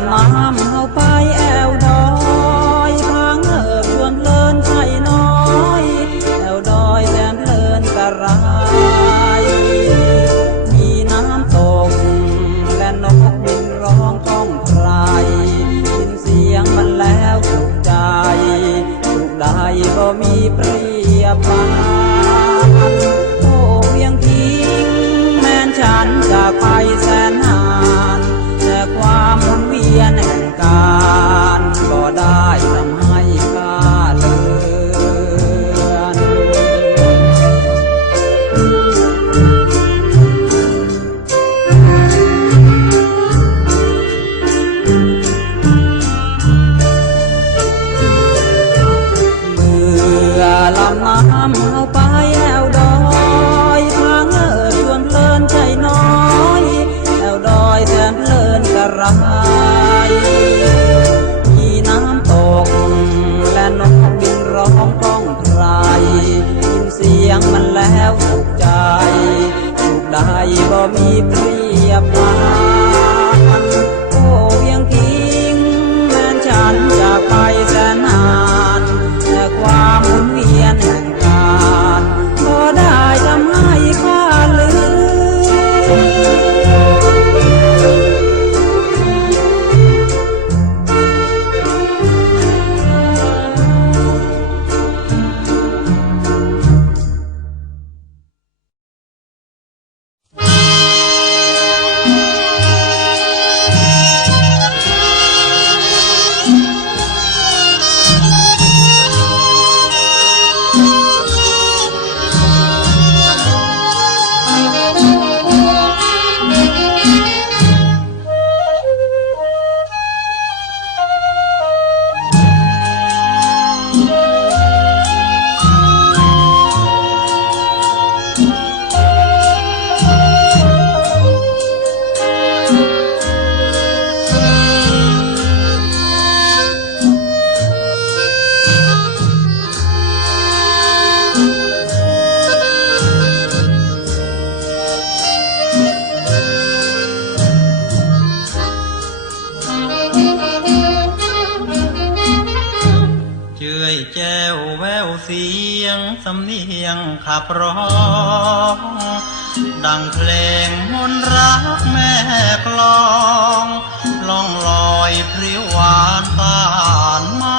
ำน้ำเข้าไปแอวดอยพางเอิบชวนเลินไทยน้อยแอวดอยแสนเลินกระไรมีน้ำตกและนกบินร้องก้องไพรยินเสียงมันแล้วถูกใจถูกใดก็มีเปรียบปานโอ้เพียงทิ้งแม้นฉันจากไป ไปแอวดอยพางเอิดชวนเพลินใจน้อยแอวดอยแสนเพลินกระไร เสียงสำเนียงขับร้อง ดังเพลงมนต์รักแม่กลอง ล่องลอยพริ้วหวานตานมา